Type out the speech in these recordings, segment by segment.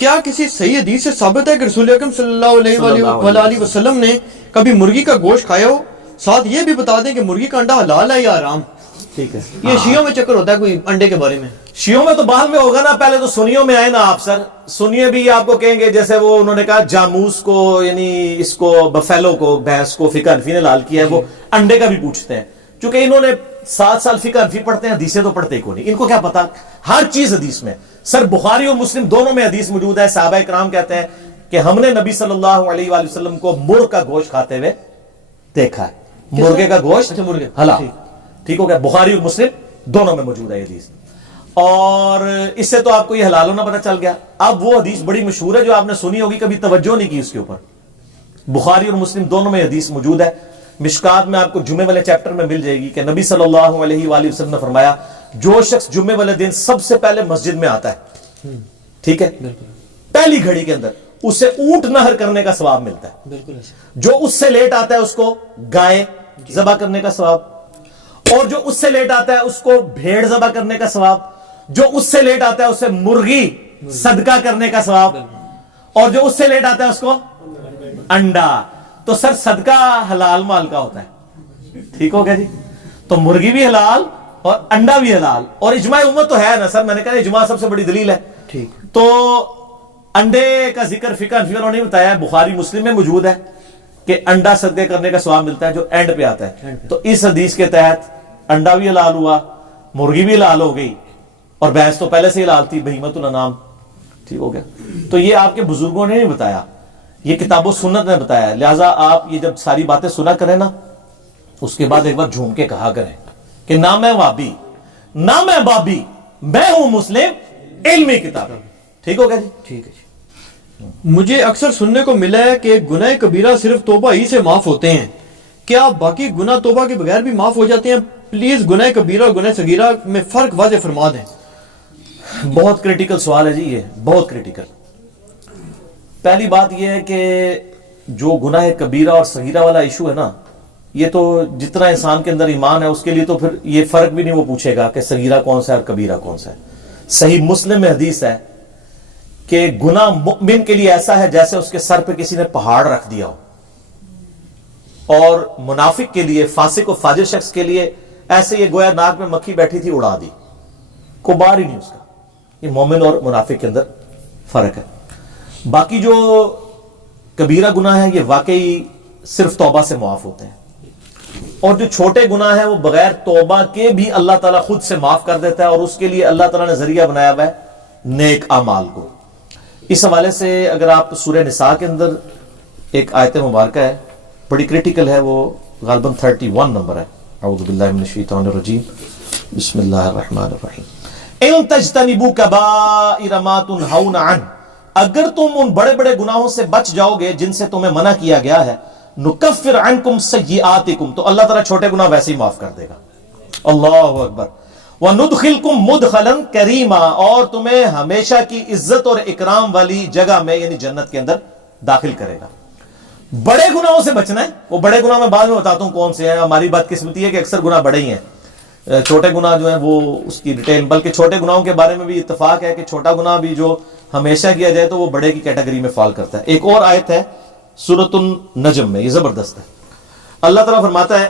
کیا کسی صحیح حدیث سے ثابت ہے کہ رسول اکرم صلی اللہ علیہ وسلم نے کبھی مرغی کا گوشت کھایا ہو؟ ساتھ یہ بھی بتا دیں کہ مرغی کا انڈا حلال ہے یا حرام؟ ٹھیک ہے، یہ شیعوں میں چکر ہوتا ہے کوئی انڈے کے بارے میں. شیعوں میں تو بعد میں ہوگا نا، پہلے تو سنیوں میں آئے نا آپ. سر سنیے بھی آپ کو کہیں گے جیسے وہ انہوں نے کہا جاموس کو، یعنی اس کو بفیلو کو، بھینس کو فقہ حنفی نے لال کیا ہے، وہ انڈے کا بھی پوچھتے ہیں. چونکہ انہوں نے 7 سال فقہ حنفی پڑھتے ہیں، حدیثیں تو پڑھتے کو نہیں، ان کو کیا پتا ہر چیز حدیث میں. سر بخاری اور مسلم دونوں میں حدیث موجود ہے. صحابہ کرام کہتے ہیں کہ ہم نے نبی صلی اللہ علیہ وآلہ وسلم کو مرغ کا گوشت کھاتے ہوئے دیکھا ہے. مرغے کا گوشت حلال. ٹھیک ہو گیا، بخاری اور مسلم دونوں میں موجود ہے حدیث. اور اس سے تو آپ کو یہ حلال ہونا پتہ چل گیا. اب وہ حدیث بڑی مشہور ہے جو آپ نے سنی ہوگی، کبھی توجہ نہیں کی اس کے اوپر. بخاری اور مسلم دونوں میں حدیث موجود ہے. مشکات میں آپ کو جمعے والے چیپٹر میں مل جائے گی کہ نبی صلی اللہ علیہ وآلہ وسلم نے فرمایا جو شخص جمعے والے دن سب سے پہلے مسجد میں آتا ہے، ٹھیک ہے، پہلی گھڑی کے اندر اسے اونٹ نہر کرنے کا ثواب ملتا ہے. جو اس سے لیٹ آتا ہے اس کو گائے ذبح کرنے کا ثواب، اور جو اس سے لیٹ آتا ہے اس کو بھیڑ ذبح کرنے کا ثواب، جو اس سے لیٹ آتا ہے اسے مرغی صدقہ کرنے کا ثواب، اور جو اس سے لیٹ آتا ہے اس کو انڈا. تو سر صدقہ حلال مال کا ہوتا ہے. ٹھیک ہو گیا جی. تو مرغی بھی حلال اور انڈا بھی حلال. اور اجماع امت تو ہے نا سر، میں نے کہا اجماع سب سے بڑی دلیل ہے. ٹھیک. تو انڈے کا ذکر فقہ حنفی نے نہیں بتایا، بخاری مسلم میں موجود ہے کہ انڈا صدقے کرنے کا ثواب ملتا ہے جو اینڈ پہ آتا ہے. تو اس حدیث کے تحت انڈا بھی حلال ہوا، مرغی بھی حلال ہو گئی، اور بھینس تو پہلے سے حلال تھی، بہیمۃ الانعام. ٹھیک ہو گیا. تو یہ آپ کے بزرگوں نے نہیں بتایا، یہ کتاب و سنت نے بتایا. لہٰذا آپ یہ جب ساری باتیں سنا کریں نا، اس کے بعد ایک بار جھوم کے کہا کریں کہ نہ میں وابی نہ میں بابی، میں ہوں مسلم علمی کتاب. ٹھیک ہو گیا جی. ٹھیک ہے جی. مجھے اکثر سننے کو ملا ہے کہ گناہ کبیرہ صرف توبہ ہی سے معاف ہوتے ہیں، کیا باقی گناہ توبہ کے بغیر بھی معاف ہو جاتے ہیں؟ پلیز گناہ کبیرہ اور گناہ صغیرہ میں فرق واضح فرما دیں. بہت کریٹیکل سوال ہے جی، یہ بہت کریٹیکل. پہلی بات یہ ہے کہ جو گناہ کبیرہ اور صغیرہ والا ایشو ہے نا، یہ تو جتنا انسان کے اندر ایمان ہے اس کے لیے تو پھر یہ فرق بھی نہیں وہ پوچھے گا کہ صغیرہ کون سا ہے اور کبیرہ کون سا ہے. صحیح مسلم میں حدیث ہے کہ گناہ مؤمن کے لیے ایسا ہے جیسے اس کے سر پہ کسی نے پہاڑ رکھ دیا ہو، اور منافق کے لیے، فاسق و فاجر شخص کے لیے ایسے یہ گویا ناک میں مکھی بیٹھی تھی اڑا دی، کوئی بار ہی نہیں اس کا. یہ مومن اور منافق کے اندر فرق ہے. باقی جو کبیرہ گناہ ہے یہ واقعی صرف توبہ سے معاف ہوتے ہیں، اور جو چھوٹے گناہ ہیں وہ بغیر توبہ کے بھی اللہ تعالیٰ خود سے معاف کر دیتا ہے، اور اس کے لیے اللہ تعالیٰ نے ذریعہ بنایا ہوا ہے نیک اعمال کو. اس حوالے سے اگر آپ سورہ نساء کے اندر ایک آیت مبارکہ ہے، بڑی کریٹیکل ہے، وہ غالباً 31 نمبر ہے. اعوذ باللہ من الشیطان الرجیم، بسم اللہ الرحمن الرحیم. ان تجتنبوا کبائر ما تنہون عنہ، اگر تم ان بڑے بڑے گناہوں سے بچ جاؤ گے جن سے تمہیں منع کیا گیا ہے، نکفر عنکم سیئاتکم، تو اللہ تعالیٰ چھوٹے گناہ ویسے ہی معاف کر دے گا. اللہ اکبر. وندخلکم مدخلا کریما، اور تمہیں ہمیشہ کی عزت اور اکرام والی جگہ میں یعنی جنت کے اندر داخل کرے گا. بڑے گناہوں سے بچنا ہے. وہ بڑے گناہ میں بعد میں بتاتا ہوں کون سے ہیں. ہماری بدقسمتی ہے کہ اکثر گناہ بڑے ہی ہیں، چھوٹے گناہ جو ہیں وہ اس کی ڈیٹیل، بلکہ چھوٹے گناہوں کے بارے میں بھی اتفاق ہے کہ چھوٹا گناہ بھی جو ہمیشہ کیا جائے تو وہ بڑے کی کیٹیگری میں فال کرتا ہے. ایک اور آیت ہے سورۃ النجم میں، یہ زبردست ہے. اللہ تعالیٰ فرماتا ہے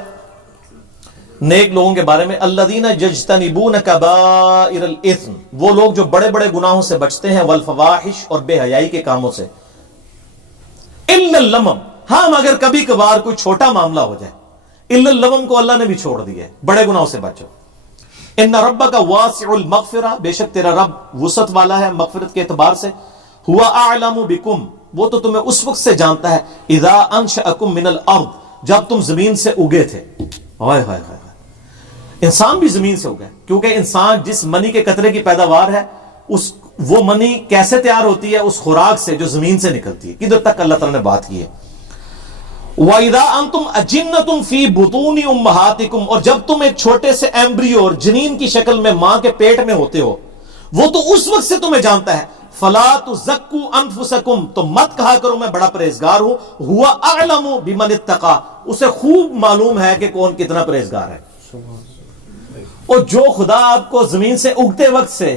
نیک لوگوں کے بارے میں، الذین یجتنبون کبائر الاثم، وہ لوگ جو بڑے بڑے گناہوں سے بچتے ہیں، والفواحش، اور بے حیائی کے کاموں سے، الا اللمم، ہاں مگر کبھی کبھار کوئی چھوٹا معاملہ ہو جائے. الا اللمم کو اللہ نے بھی چھوڑ دیا ہے، بڑے گناہوں سے بچو. ان ربک واسع المغفرہ، بے شک تیرا رب وسعت والا ہے مغفرت کے اعتبار سے. ہوا اعلم بکم، وہ تو تمہیں اس وقت سے جانتا ہے، اذا انشأکم من الارض، جب تم زمین سے اگے تھے. ہائے ہائے ہائے، انسان بھی زمین سے اگا ہے، کیونکہ انسان جس منی کے قطرے کی پیداوار ہے، وہ منی کیسے تیار ہوتی ہے؟ اس خوراک سے جو زمین سے نکلتی ہے. کدھر تک اللہ تعالیٰ نے بات کی ہے. وَإِذَا أَنْتُمْ أَجِنَّةٌ فِي بُطُونِ أُمَّهَاتِكُمْ، اور جب تم ایک چھوٹے سے ایمبریو اور جنین کی شکل میں ماں کے پیٹ میں ہوتے ہو، وہ تو اس وقت سے تمہیں جانتا ہے. فَلَا تُزَكُّوا أَنفُسَكُمْ، تو مت کہا کرو میں بڑا پرہیزگار ہوں. هُوَ أَعْلَمُ بِمَنِ اتَّقَى، اسے خوب معلوم ہے کہ کون کتنا پرہیزگار ہے. اور جو خدا آپ کو زمین سے اگتے وقت سے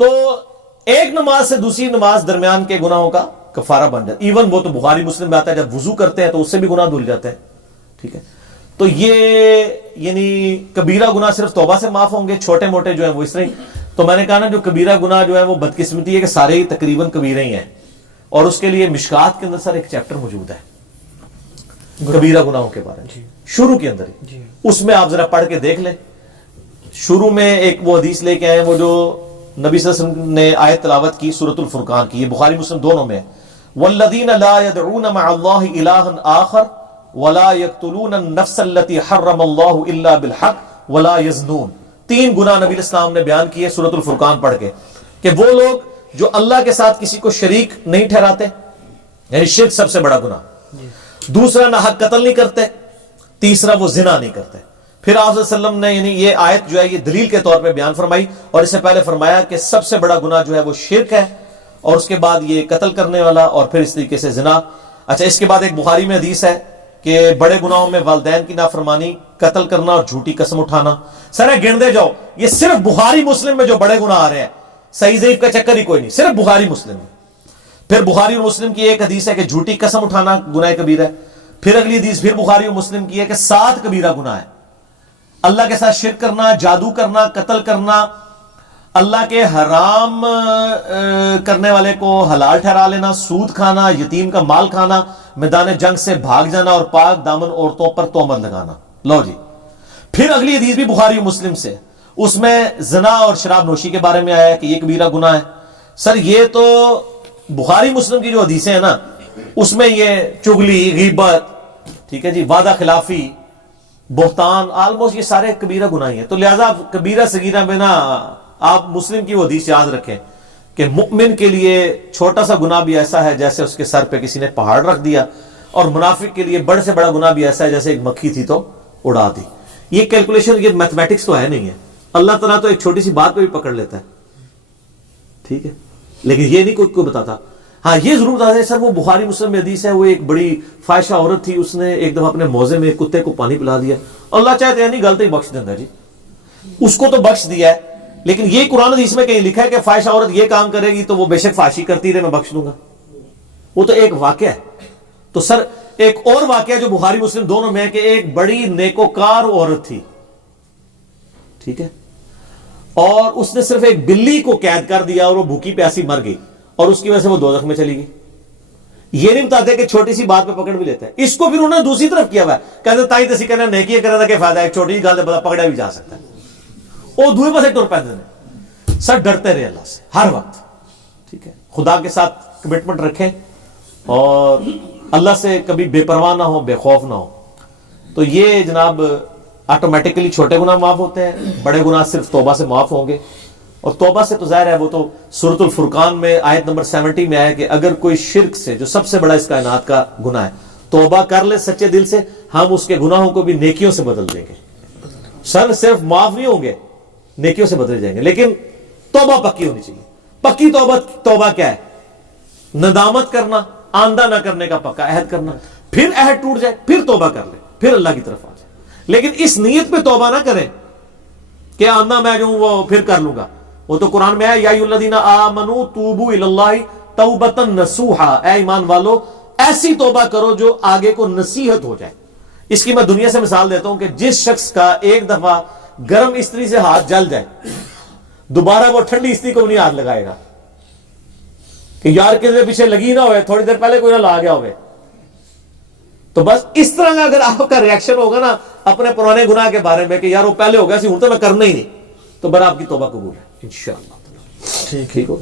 تو ایک نماز سے دوسری نماز درمیان کے گناہوں کا کفارہ بن جاتا ہے. ایون وہ تو بخاری مسلم میں آتا ہے جب وضو کرتے ہیں تو اس سے بھی گناہ دھل جاتے ہیں. ٹھیک ہے, تو یہ یعنی کبیرہ گناہ صرف توبہ سے معاف ہوں گے, چھوٹے موٹے جو ہیں وہ اس طرح. تو میں نے کہا نا جو کبیرہ گناہ جو ہے وہ بدقسمتی ہے کہ سارے ہی تقریباً کبیرے ہی ہیں, اور اس کے لیے مشکات کے اندر سر ایک چیپٹر موجود ہے کبیرہ گناہوں کے بارے میں, شروع کے اندر ہی. اس میں آپ ذرا پڑھ کے دیکھ لیں. شروع میں ایک وہ حدیث لے کے آئے وہ جو نبی صلی اللہ علیہ وسلم نے آیت تلاوت کی سورۃ الفرقان کی, یہ بخاری مسلم دونوں میں ہے. والذین لا يدعون مع اللہ الہا آخر ولا يقتلون النفس التي حرم اللہ الا بالحق ولا يزنون. 3 گناہ نبی الاسلام نے بیان کیے سورۃ الفرقان پڑھ کے, کہ وہ لوگ جو اللہ کے ساتھ کسی کو شریک نہیں ٹھہراتے, یعنی شرک سب سے بڑا گناہ. دوسرا نہ حق قتل نہیں کرتے. تیسرا وہ زنا نہیں کرتے. پھر آپ صلی اللہ علیہ وسلم نے یعنی یہ آیت جو ہے یہ دلیل کے طور پہ بیان فرمائی, اور اس سے پہلے فرمایا کہ سب سے بڑا گناہ جو ہے وہ شرک ہے, اور اس کے بعد یہ قتل کرنے والا, اور پھر اس طریقے سے زنا. اچھا, اس کے بعد ایک بخاری میں حدیث ہے کہ بڑے گناہوں میں والدین کی نافرمانی, قتل کرنا اور جھوٹی قسم اٹھانا. سر گن دے جاؤ, یہ صرف بخاری مسلم میں جو بڑے گناہ آ رہے ہیں, صحیح ضعیف کا چکر ہی کوئی نہیں, صرف بخاری مسلم میں. پھر بخاری اور مسلم کی ایک حدیث ہے کہ جھوٹی قسم اٹھانا گناہ کبیرہ ہے. پھر اگلی حدیث پھر بخاری اور مسلم کی ہے کہ 7 کبیرہ گناہ ہے. اللہ کے ساتھ شرک کرنا, جادو کرنا, قتل کرنا, اللہ کے حرام کرنے والے کو حلال ٹھہرا لینا, سود کھانا, یتیم کا مال کھانا, میدان جنگ سے بھاگ جانا, اور پاک دامن عورتوں پر تہمت لگانا. لو جی, پھر اگلی حدیث بھی بخاری و مسلم سے, اس میں زنا اور شراب نوشی کے بارے میں آیا ہے کہ یہ کبیرہ گناہ ہے. سر یہ تو بخاری مسلم کی جو حدیثیں ہیں نا, اس میں یہ چغلی, غیبت, ٹھیک ہے جی, وعدہ خلافی, بہتان, آلموسٹ یہ سارے کبیرہ گناہ ہیں. تو لہذا کبیرہ صغیرہ میں نا آپ مسلم کی وہ حدیث یاد رکھیں کہ مؤمن کے لیے چھوٹا سا گناہ بھی ایسا ہے جیسے اس کے سر پہ کسی نے پہاڑ رکھ دیا, اور منافق کے لیے بڑے سے بڑا گناہ بھی ایسا ہے جیسے ایک مکھی تھی تو اڑا دی. یہ کیلکولیشن, یہ میتھمیٹکس تو ہے نہیں ہے. اللہ تعالیٰ تو ایک چھوٹی سی بات پہ بھی پکڑ لیتا ہے, ٹھیک ہے, لیکن یہ نہیں کوئی بتاتا. ہاں یہ ضرور بتا دیں سر, وہ بخاری مسلم میں حدیث ہے, وہ ایک بڑی فاحشہ عورت تھی, اس نے ایک دفعہ اپنے موزے میں ایک کتے کو پانی پلا دیا. اللہ چاہتے ہیں نہیں غلطی بخش دینا جی, اس کو تو بخش دیا ہے, لیکن یہ قرآن حدیث میں کہیں لکھا ہے کہ فاحشہ عورت یہ کام کرے گی تو وہ بے شک فحاشی کرتی رہے, میں بخش دوں گا. وہ تو ایک واقعہ ہے. تو سر ایک اور واقعہ جو بخاری مسلم دونوں میں ہے کہ ایک بڑی نیکوکار عورت تھی, ٹھیک ہے, اور اس نے صرف ایک بلی کو قید کر دیا اور وہ بھوکی پیاسی مر گئی, اور اس کی وجہ سے وہ دوزخ میں چلی گئی. یہ نہیں بتاتے کہ چھوٹی سی بات پہ پکڑ بھی لیتا ہے. اس کو پھر انہوں نے دوسری طرف کیا ہوا ہے, کہتے تائی تسی کہنا نیکی کرنے کا کیا فائدہ ہے, ایک چھوٹی سی گل سے پکڑا بھی جا سکتا ہے. وہ دوسرے پاس ایک ٹور پیدل ہے. سر ڈرتے رہے اللہ سے ہر وقت, ٹھیک ہے, خدا کے ساتھ کمٹمنٹ رکھیں, اور اللہ سے کبھی بے پرواہ نہ ہو, بے خوف نہ ہو. تو یہ جناب آٹومیٹکلی چھوٹے گناہ معاف ہوتے ہیں, بڑے گناہ صرف توبہ سے معاف ہوں گے. اور توبہ سے تو ظاہر ہے وہ تو سورۃ الفرقان میں آیت نمبر 70 میں آیا کہ اگر کوئی شرک سے, جو سب سے بڑا اس کائنات کا گناہ ہے, توبہ کر لے سچے دل سے, ہم اس کے گناہوں کو بھی نیکیوں سے بدل دیں گے. سر صرف معاف نہیں ہوں گے, نیکیوں سے بدلے جائیں گے, لیکن توبہ پکی ہونی چاہیے. پکی توبہ کیا ہے؟ ندامت کرنا, آندہ نہ کرنے کا پکا عہد کرنا, پھر عہد ٹوٹ جائے پھر توبہ کر لے, پھر اللہ کی طرف آ جائے. لیکن اس نیت پہ توبہ نہ کریں کہ آندہ میں جو ہوں وہ پھر کر لوں گا. وہ تو قرآن میں ہے یا ایھا الذین آمنوا توبوا الی اللہ توبۃ نصوحا, اے ایمان والو ایسی توبہ کرو جو آگے کو نصیحت ہو جائے. اس کی میں دنیا سے مثال دیتا ہوں کہ جس شخص کا ایک دفعہ گرم استری سے ہاتھ جل جائے, دوبارہ وہ ٹھنڈی استری کو نہیں ہاتھ لگائے گا کہ یار کے پیچھے لگی نہ ہوئے, تھوڑی دیر پہلے کوئی نہ لا گیا ہوئے. تو بس اس طرح کا اگر آپ کا ریاکشن ہوگا نا اپنے پرانے گناہ کے بارے میں کہ یار وہ پہلے ہو گیا سی, ہوں تو میں کرنا ہی نہیں, تو بر آپ کی توبہ قبول ہے انشاءاللہ. ٹھیک ہو.